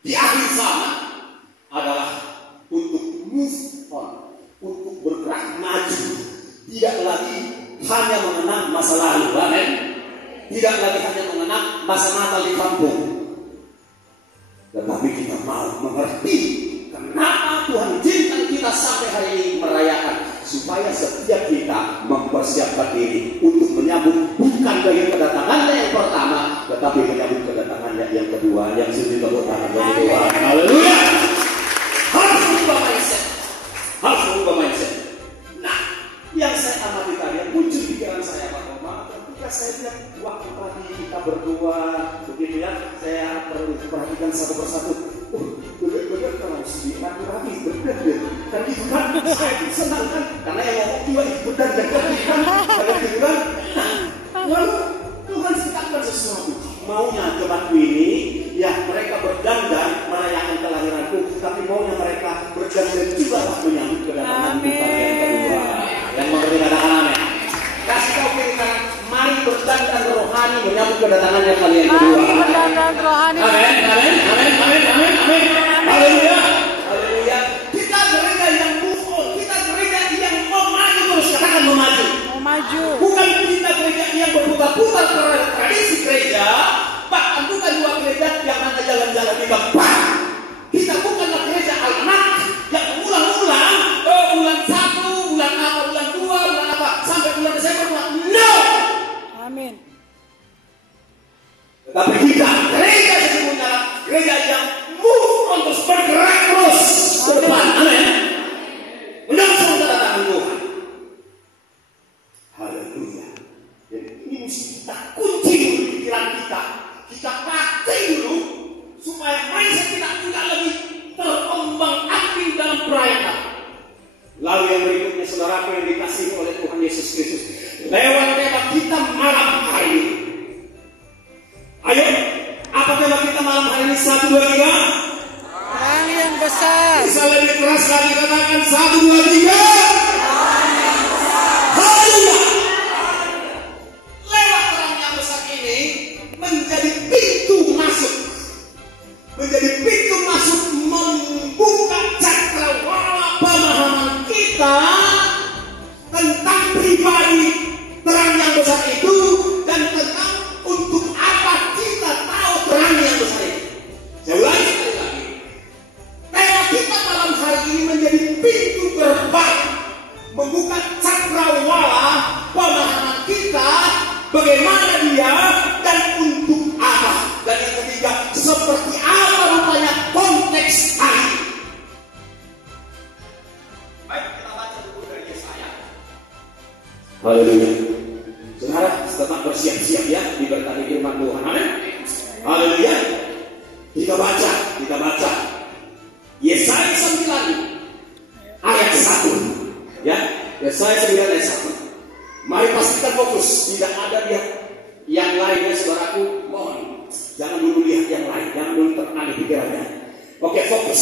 di akhir zaman adalah untuk move on, untuk bergerak maju, tidak lagi hanya mengenang masa lalu, amin. Tidak lagi hanya mengenang masa Natal di kampung, tetapi kita mau mengerti kenapa Tuhan izinkan kita sampai hari ini merayakan, supaya setiap kita mempersiapkan diri untuk menyambut bukan bagi kedatangannya yang pertama, tetapi menyambut kedatangannya yang kedua, yang sudah bertahan dari Tuhan. Haleluya! Harus berubah mindset, harus berubah mindset. Nah, yang saya amati tadi, yang muncul pikiran saya, Pak Oma, ketika saya lihat waktu tadi kita berdua, begitu ya, saya perlu perhatikan satu persatu. Benar-benar kalau sedih rapi-rapi, benar gitu. Kan itu kan, saya itu senang kan, karena yang ngomong juga benar dan kan, ada gitu kan. Lalu Tuhan ciptakan sesuatu. Maunya jemaatku ini, ya mereka berdandan merayakan kelahiranku, tapi maunya mereka berdandan juga menyambut kedatangan Tuhan yang kedua. Yang mengerti katakan amin. Kasih tahu kiri kanan, mari berdandan rohani menyambut kedatangannya kalian kedua. Mari berdandan rohani. Amin, amin, amin, amin, amin, amin. Haleluya, haleluya. Kita gereja yang move on, kita gereja yang mau maju terus, katakan mau maju. Mau maju. Bukan kita gereja yang berputar-putar tradisi gereja, bahkan bukan dua gereja yang hanya jalan-jalan di tempat. Kita bukanlah gereja almanak yang mengulang-ulang, bulan 1, bulan apa, bulan 2, bulan apa, sampai bulan Desember, no. Amin. Tetapi kita gereja sesungguhnya gereja yang move on, terus bergerak terus ke depan. Amin. Menyambut kedatangan Tuhan. Haleluya. Jadi ini mesti kita kunci dulu pikiran kita. Kita pakai dulu supaya mindset kita tidak lagi terombang-ambing dalam perayaan. Lalu yang berikutnya, saudaraku yang dikasihi oleh Tuhan Yesus Kristus, lewat tema kita malam hari ini. Ayo, apa tema kita malam hari ini? 1, 2, 3. Perang yang besar. Bisa lebih keras lagi, katakan 1, 2, 3. Haleluya. Lewat perang yang besar ini menjadi pintu masuk, menjadi pintu masuk membuka cakrawala pemahaman kita tentang pribadi terang yang besar itu, dan tentang untuk apa kita tahu terang yang besar itu. Saya ulangi sekali lagi. Tema kita malam hari ini menjadi pintu gerbang membuka cakrawala pemahaman kita, bagaimana dia dan untuk apa. Dan yang ketiga, seperti apa rupanya konteks hari. Baik, kita baca dulu dari Yesaya. Haleluya. Saudara, tetap bersiap-siap ya diberkati firman Tuhan. Amin. Haleluya. Kita baca. Yesaya 9 ayat 1. Ya, Yesaya 9 ayat 1. Mari pastikan fokus, tidak ada dia yang lainnya, saudaraku. Mohon jangan dulu lihat yang lain, jangan dulu teralih pikirannya. Oke, fokus.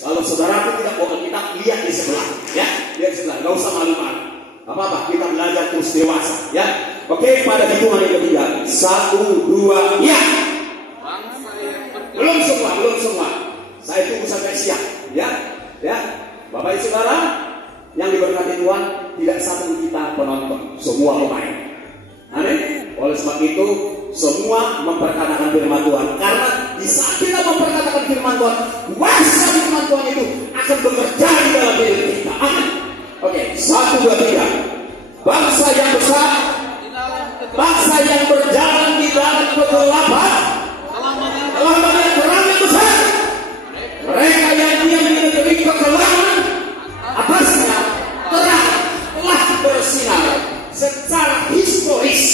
Kalau saudaraku tidak bawa kita, lihat di sebelah, ya, lihat di sebelah. Gak usah malu-malu. Apa-apa, kita belajar terus dewasa, ya. Oke, pada hitungan yang ketiga, 1, 2, ya. Belum semua. Saya tunggu sampai siap, ya. Bapak Ibu Saudara yang diberkati Tuhan, tidak satu kita penonton, semua pemain. Amin. Oleh sebab itu, semua memperkatakan firman Tuhan. Karena di saat kita memperkatakan firman Tuhan, kuasa firman Tuhan itu akan bekerja di dalam diri kita. Amin. Oke, 1, 2, 3. Bangsa yang besar, bangsa yang berjalan di dalam kegelapan, telah melihat terang yang besar. Mereka yang diam di negeri kegelapan, atasnya terang telah bersinar. Secara historis,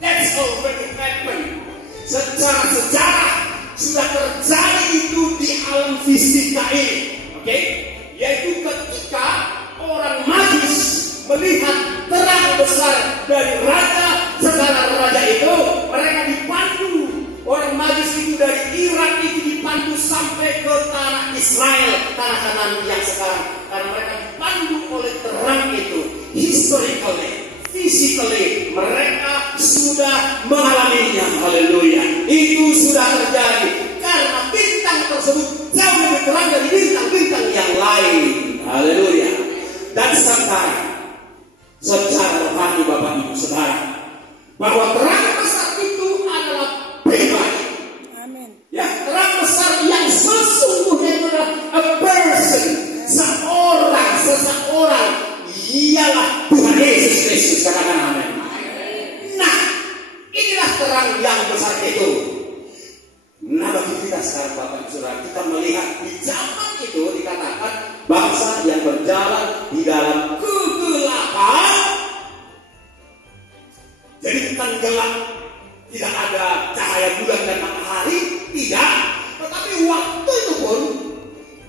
that's already happened. Secara sejarah sudah terjadi itu di alam fisika ini. Oke? Yaitu ketika orang Majus melihat terang besar dari raja, segala raja itu, mereka dipandu. Orang Majus itu dari Irak itu dipandu sampai ke tanah Israel, tanah Kanan yang sekarang. Karena mereka dipandu oleh terang itu. Historically, physically, mereka sudah mengalaminya. Haleluya. Itu sudah terjadi. Karena sekarang Bapak Ibu Saudara, kita melihat di zaman itu dikatakan bangsa yang berjalan di dalam kegelapan. Jadi bukan gelap, tidak ada cahaya bulan dan matahari, tidak. Tetapi waktu itu pun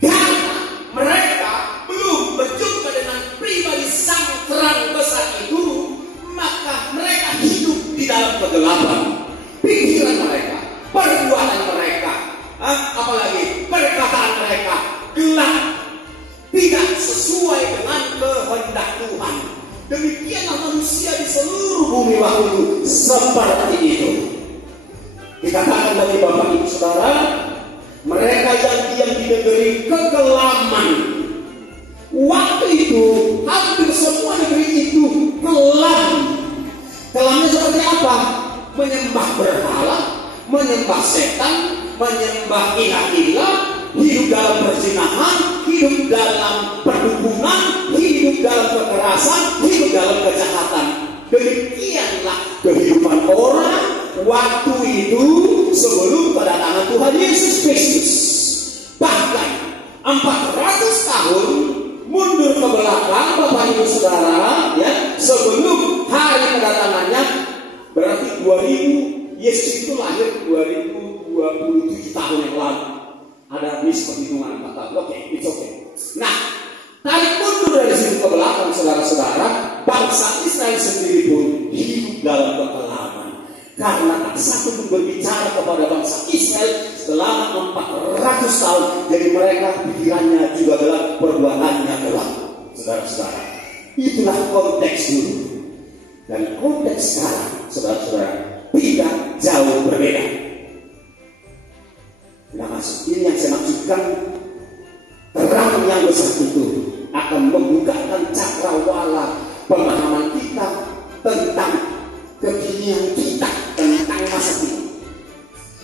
karena mereka belum berjumpa dengan pribadi sang terang besar itu, maka mereka hidup di dalam kegelapan. Pikiran mereka, perbuatan mereka, apalagi perkataan mereka gelap, tidak sesuai dengan kehendak Tuhan. Demikianlah manusia di seluruh bumi waktu itu seperti itu. Dikatakan bagi Bapak Ibu Saudara, mereka yang diam di negeri kekelaman. Waktu itu hampir semua negeri itu kelam. Kelamnya seperti apa? Menyembah berhala, menyembah setan, menyembah ilah-ilah, hidup dalam perzinahan, hidup dalam perdukunan, hidup dalam kekerasan, hidup dalam kejahatan. Demikianlah kehidupan orang waktu itu sebelum kedatangan Tuhan Yesus Kristus. Bahkan 400 tahun mundur ke belakang Bapak Ibu Saudara, ya, sebelum hari kedatangannya, berarti 2000, Yesus itu lahir 2027 tahun yang lalu. Ada misperhitungan 4 tahun. Oke, it's okay. Nah, tarik mundur dari situ ke belakang, saudara-saudara, bangsa Israel sendiri pun hidup dalam kekelaman. Karena tak satu pun berbicara kepada bangsa Israel selama 400 tahun. Jadi mereka pikirannya juga dalam perbuatannya gelap. Saudara-saudara, itulah konteks dulu. Dan konteks sekarang, saudara-saudara, tidak jauh berbeda. Nah, ini yang saya maksudkan, terang yang besar itu akan membukakan cakrawala pemahaman kita tentang kekinian kita, tentang masa ini.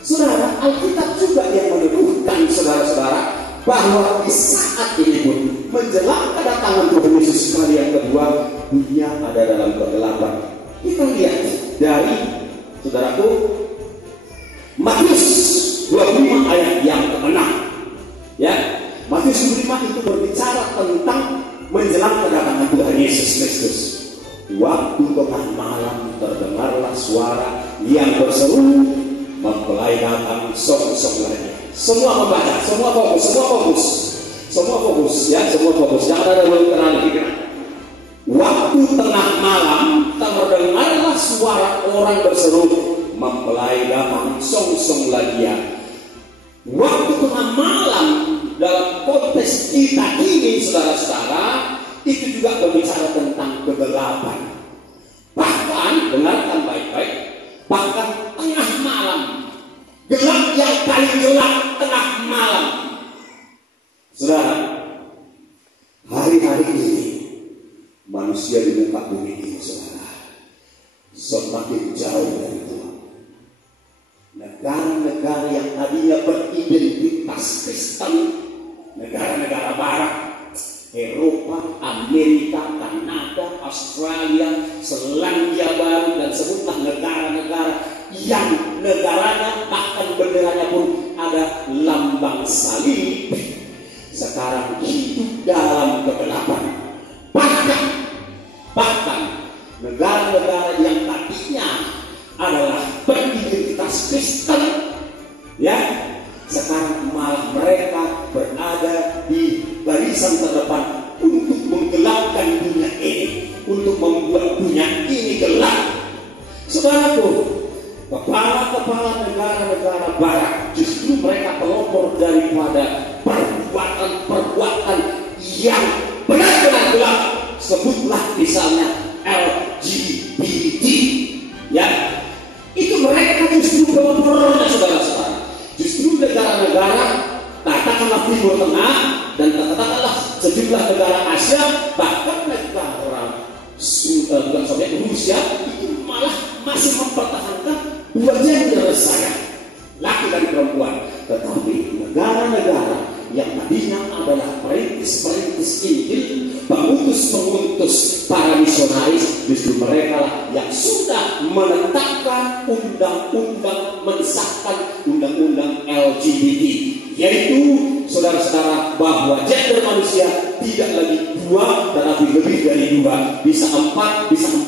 Saudara, Alkitab juga yang meneguhkan saudara-saudara bahwa di saat ini pun menjelang kedatangan Tuhan Yesus kali yang kedua, dunia ada dalam kegelapan. Kita lihat dari, saudaraku, Matius 25 ayat yang ke-6. Ya, Matius 25 itu berbicara tentang menjelang kedatangan Tuhan Yesus Kristus. Waktu tengah malam terdengarlah suara yang berseru, mempelai datang, sok-sok lagi. Semua membaca, semua fokus, ya, semua fokus. Jangan ada yang terlalu. Waktu tengah malam terdengarlah suara orang berseru, mempelai datang, sok-sok lagi ya. Waktu tengah malam dalam konteks kita ini, saudara-saudara, itu juga berbicara tentang kegelapan. Bahkan, dengarkan baik-baik, bahkan tengah malam, gelap yang paling gelap tengah malam. Saudara, hari-hari ini manusia di muka bumi ini, saudara, semakin jauh dari Tuhan. Negara-negara yang tadinya beridentitas Kristen, negara-negara Barat, Eropa, Amerika, Kanada, Australia, Selandia Baru, dan sebutlah negara-negara yang negaranya bahkan benderanya pun ada lambang salib, sekarang hidup dalam kegelapan. Bahkan negara-negara yang tadinya adalah beridentitas Kristen, ya, sekarang malah mereka berada di barisan terdepan untuk menggelapkan dunia ini, untuk membuat dunia ini gelap. Saudaraku, kepala-kepala negara-negara Barat justru mereka pelopor daripada perbuatan-perbuatan yang benar-benar gelap. Sebutlah misalnya LGBT, ya, itu mereka justru pelopornya, saudara-saudara. Justru negara-negara, katakanlah Timur Tengah dan katakanlah sejumlah negara Asia, bahkan negara Soviet Rusia itu malah masih mempertahankan dua gender saya, laki dan perempuan. Tetapi negara-negara yang tadinya adalah perintis-perintis Injil, pengutus-pengutus para misionaris, justru mereka lah yang sudah menetapkan undang-undang, mensahkan undang-undang LGBT, yaitu saudara-saudara bahwa gender manusia tidak lagi 2 tetapi lebih dari 2, bisa 4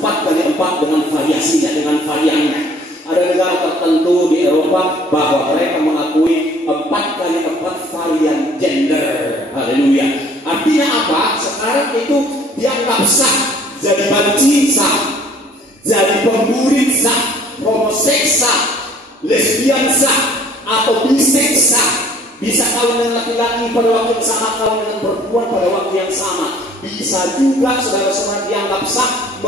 kali 4 dengan variasinya, dengan variannya. Ada negara tertentu di Eropa bahwa mereka mengakui 4 kali 4 varian gender. Haleluya. Artinya apa? Sekarang itu dianggap sah, jadi banci sah, jadi pembunuh sah, homoseks sah, lesbian sah, atau biseks sah. Bisa kawin dengan laki-laki pada waktu yang sama, kawin dengan perempuan pada waktu yang sama. Bisa juga saudara-saudara dianggap sah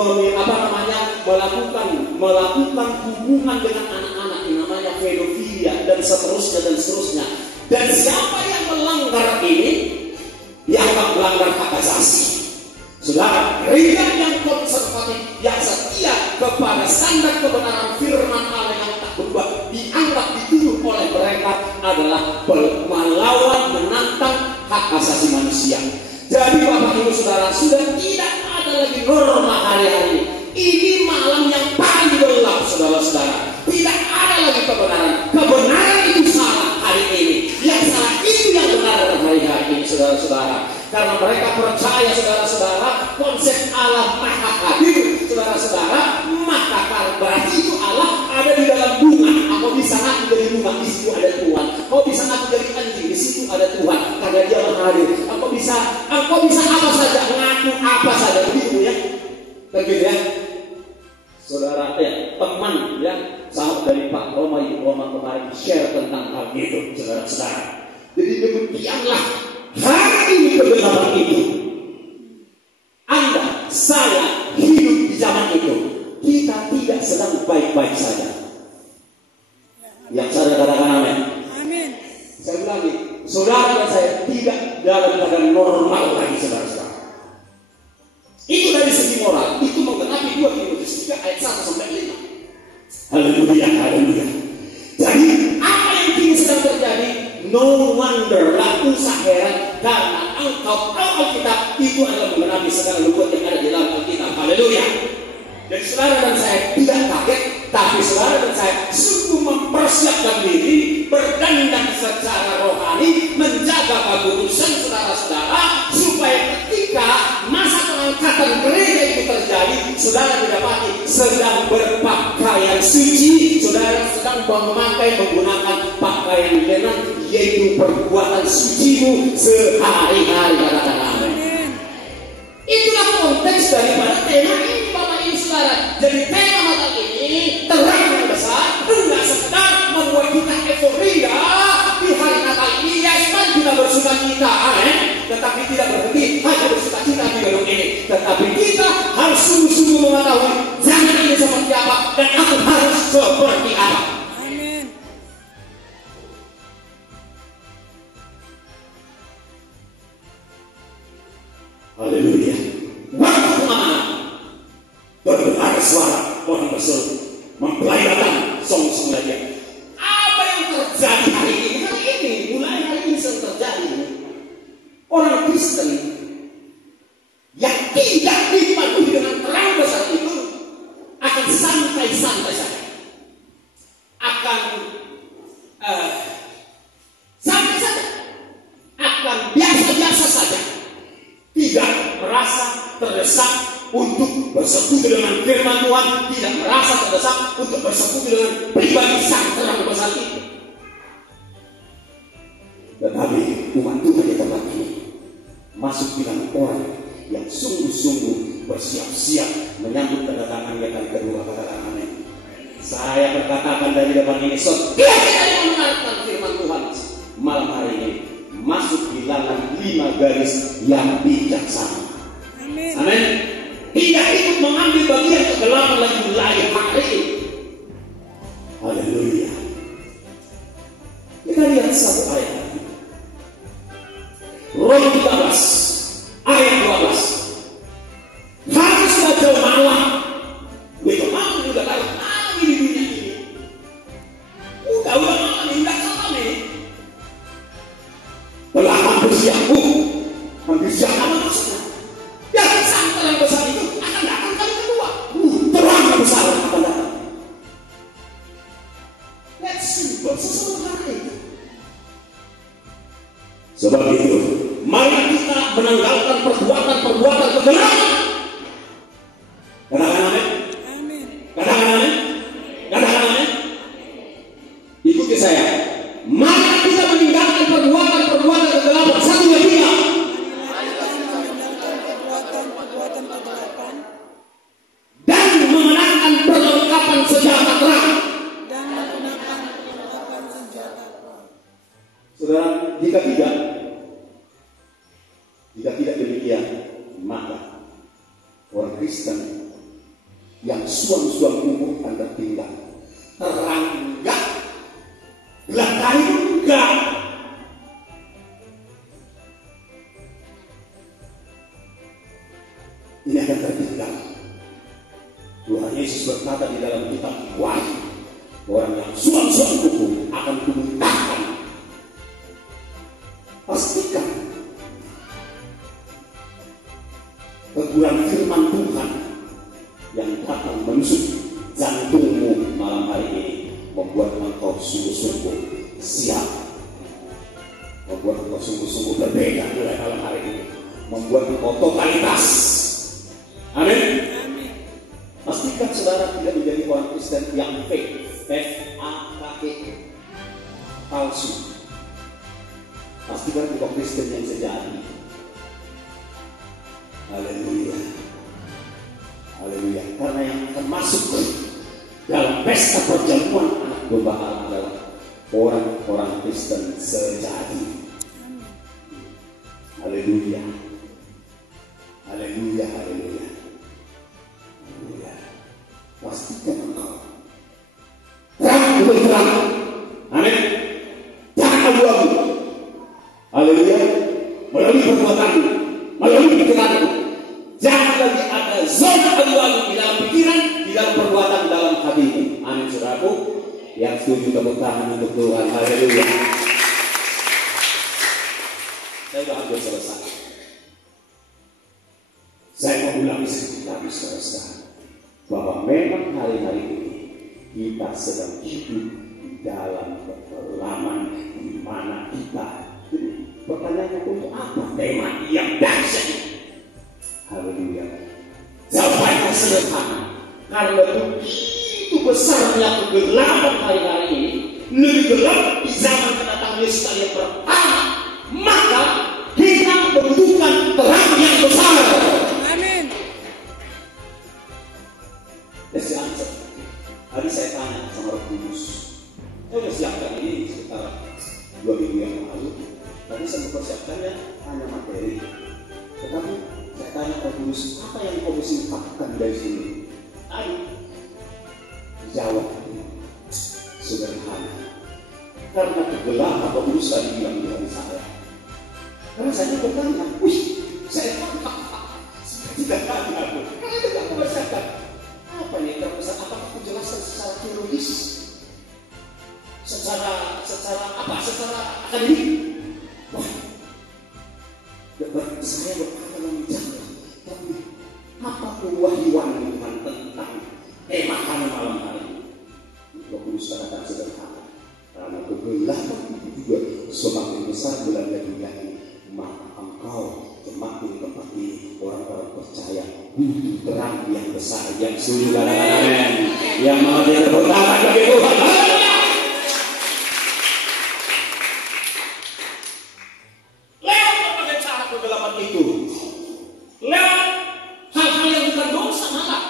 melakukan hubungan dengan anak-anak yang namanya pedofilia dan seterusnya. Dan siapa yang melanggar ini dianggap melanggar hak asasi. Saudara, gereja yang konservatif yang setia kepada standar kebenaran firman Allah yang tak berubah dianggap dituduh oleh mereka adalah melawan, menantang hak asasi manusia. Jadi Bapak Ibu Saudara, sudah tidak ada lagi norma hari-hari ini. Ini malam yang paling gelap, saudara-saudara. Tidak ada lagi kebenaran. Kebenaran itu salah hari ini. Yang salah itu yang benar hari-hari ini, saudara-saudara. Karena mereka percaya, saudara-saudara, konsep Allah maha hadir, saudara-saudara. Maka berarti itu Allah ada di dalam bunga. Kau bisa ngaku dari bunga, di situ ada Tuhan. Kau bisa ngaku dari anjing, di situ ada Tuhan. Karena Dia maha hadir. Engkau bisa apa saja, ngaku apa saja, begitu ya. Begitu ya. Saudara, teman ya, sahabat dari Pak Roma kemarin share tentang hal itu, saudara-saudara. Jadi demikianlah hari ini kebenaran itu. Anda, saya hidup di zaman itu. Kita tidak sedang baik-baik saja. Yang saya katakan amin. Amin. Saya bilang lagi, saudara dan saya tidak dalam keadaan normal lagi, saudara-saudara. Itu dari segi moral, itu menggenapi 2 Timotius 3 ayat 1 sampai 5. Haleluya, haleluya. Jadi apa yang kini sedang terjadi? No wonder, lah usah heran karena engkau Alkitab itu adalah menggenapi segala nubuat yang ada di dalam Alkitab. Haleluya. Dan saudara dan saya tidak kaget, tapi saudara dan saya sungguh mempersiapkan diri, berdandan secara rohani, menjaga kekudusan saudara-saudara, supaya ketika masa pengangkatan gereja itu terjadi, saudara didapati sedang berpakaian suci, saudara sedang menggunakan pakaian lenan, yaitu perbuatan sucimu sehari-hari. Katakan amin. Itulah konteks daripada tema ini, Bapak Ibu Saudara. Jadi tema malam ini terang yang besar, tidak sekedar membuat kita euforia di hari Natal ini. Yes, kan kita bersukacita, tetapi tidak berhenti hanya bersukacita di gedung ini. Tetapi kita harus sungguh-sungguh mengetahui zaman ini seperti apa dan aku harus seperti apa. Amin. Haleluya. Waktu pengamanan berdengar suara orang berseru mempelai datang, song-song lagi. Apa yang terjadi hari ini? Mulai hari ini sedang terjadi. Orang Kristen yang tidak dipenuhi dengan terang besar itu akan santai-santai saja, akan santai saja, akan biasa-biasa saja, tidak merasa terdesak untuk bersekutu dengan firman Tuhan, tidak merasa terdesak untuk bersekutu dengan pribadi sang terang besar itu. Tetapi umat Tuhan di tempat ini masuk dengan orang yang sungguh-sungguh bersiap-siap menyambut kedatangan yang kali kedua. Katakan amin. Saya berkatakan dari depan ini, setiap kita yang mendengarkan firman Tuhan malam hari ini masuk di dalam 5 garis yang bijaksana. Amin. Amin. Tidak ikut mengambil bagian kegelapan lagi wilayah hari ini. Haleluya. Kita lihat satu ayat lagi. Roma 13 ayat 12. Harus sudah jauh malam. Begitu malam udah larut malam di dunia ini. Udah malam ini, tidak salam ini. Telah hampir siang, hampir siang apa maksudnya? Ya, sang terang besar itu akan datang kali kedua. Terang besar akan datang. That's simple, sesungguhnya. Sebab itu, mari kita menanggalkan perbuatan-perbuatan kegelapan. Katakan amin. Amin. Katakan amin. Katakan amin. Ikuti saya. Mari kita meninggalkan perbuatan-perbuatan kegelapan. Satu yang tiga. Perbuatan kegelapan Dan mengenakan perlengkapan senjata terang. dan menggunakan perlengkapan senjata terang. Saudara, jika tidak demikian, maka orang Kristen yang suam-suam umum akan tertinggal. Terang enggak, gelap kayu enggak. Ini akan tertinggal. Tuhan Yesus berkata di dalam kitab Wahyu, orang yang suam-suam hukum akan kubuntahkan. Pastikan teguran firman Tuhan yang datang menusuk jantungmu malam hari ini membuat engkau sungguh-sungguh siap, membuat engkau sungguh-sungguh berbeda mulai malam hari ini, membuat engkau totalitas. Amin. Pastikan saudara tidak menjadi orang Kristen yang fake, F-A-K-E, palsu. Pastikan bukan Kristen yang sejati. Haleluya. Haleluya. Karena yang akan masuk dalam pesta perjamuan anak domba Allah adalah orang-orang Kristen sejati. Haleluya. Haleluya. Haleluya. Haleluya. Pastikan engkau terang untuk terang. Amin. Jangan abu-abu. Haleluya. Melalui perbuatanmu, melalui pikiranmu. Jangan lagi ada zona abu-abu di dalam pikiran, di dalam perbuatan, dalam hatimu. Amin, saudaraku. Yang setuju tepuk tangan untuk Tuhan. Haleluya. Saya sudah hampir selesai. Saya mau ulangi sedikit lagi, saudara, bahwa memang hari-hari ini kita sedang hidup di dalam kekelaman di mana kita. Pertanyaannya untuk apa tema yang dahsyat? Haleluya. Jawabannya sederhana. Karena begitu besarnya kegelapan hari-hari ini, lebih gelap di zaman kedatangan Yesus kali yang pertama, maka kita membutuhkan terang yang besar. Amin. Let's answer. Tadi saya tanya sama Roh Kudus. Saya sudah siapkan ini sekitar 2 minggu yang lalu. Tadi saya mempersiapkannya hanya materi. Tetapi saya tanya Roh Kudus, apa yang kau mesti lakukan dari sini? Ayo. Jawab. Sederhana. Karena kegelapan Roh Kudus tadi bilang di hati saya. Karena saya bertanya, saya tidak tahu aku. Karena tidak mempersiapkan. Apa yang terbesar? Apakah aku jelaskan secara teologis? Secara akademik? Wah, saya berkata dalam jalan. Tapi apa kewahyuan Tuhan tentang tema kami malam hari ini? Roh Kudus katakan sederhana. Karena kegelapan itu juga semakin besar belanja dunia ini, maka engkau semakin tempat ini orang-orang percaya butuh terang yang besar, yang seluruh amin, yang mau dia bertahan bagi Tuhan. Lewat berbagai cara kegelapan itu, lewat hal-hal yang bukan dosa malah.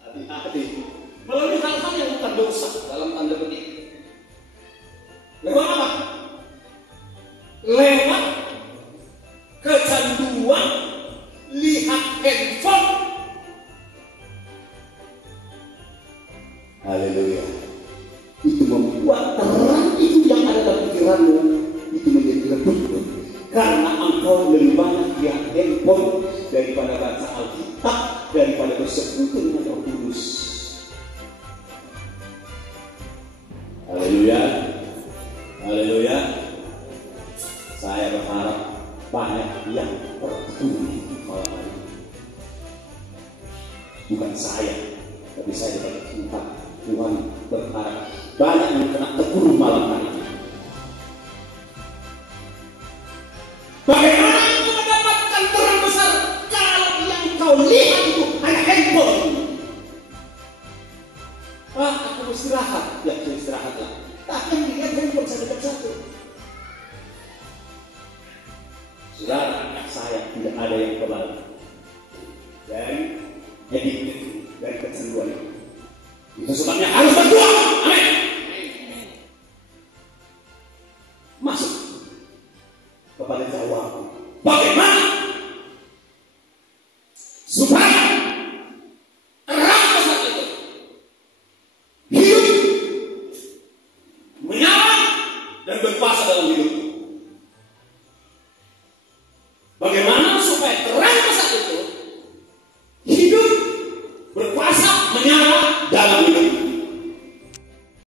Hati-hati, melalui hal-hal yang bukan dosa dalam tanda petik. Lewat apa? Lewat kecanduan lihat handphone. Haleluya. Itu membuat terang itu yang ada dalam pikiranmu itu menjadi redup. Karena engkau lebih banyak lihat handphone daripada baca Alkitab, daripada bersekutu dengan Roh Kudus. Haleluya. Haleluya. Saya berharap banyak yang tertegun malam hari ini. Bukan saya, tapi saya daripada Tuhan berharap banyak yang kena tegur malam hari ini. tidak ada yang kebal dari edik itu, dari kecanduan itu. Itu sebabnya harus berjuang. Amin. Masuk kepada jawaban bagaimana